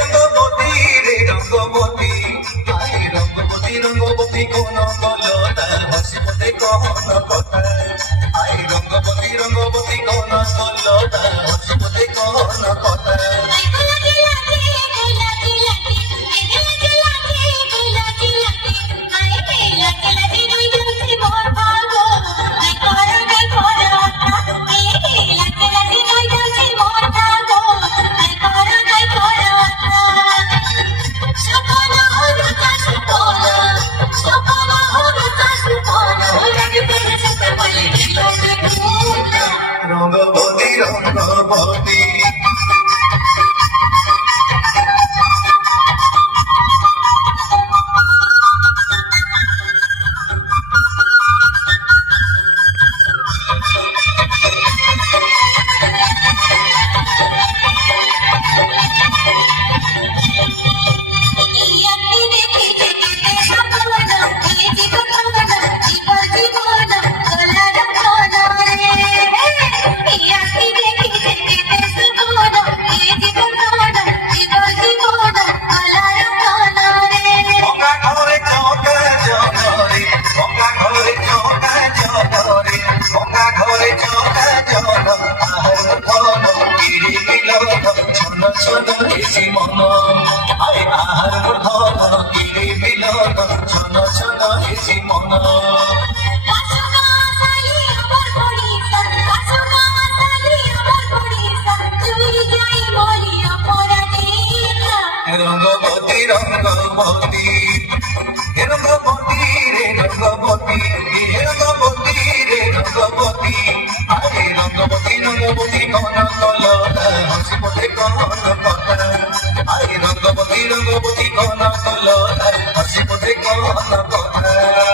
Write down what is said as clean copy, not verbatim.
রঙ্গবতী রে রঙ্গবতী, আয় রঙ্গবতী রঙ্গবতী কোন কলতা হাসি মতে কোন কথা, আয় রঙ্গবতী রঙ্গবতী কোন কলতা হাসি মতে কোন কথা। রঙ্গবতী রঙ্গবতী মন আরে আহার ধন কিরে মিলন ছন ছন হেসি মন। রঙ্গবতী রঙ্গবতী রঙ্গবতী রে রঙ্গবতী, রঙ্গবতী রে রঙ্গবতী, আরে রঙ্গবতী রঙ্গবতী কোন কলতা হাসি মতে কোন কথা, আরে রঙ্গবতী রঙ্গবতী কোন কলতা হাসি মতে কোন কথা।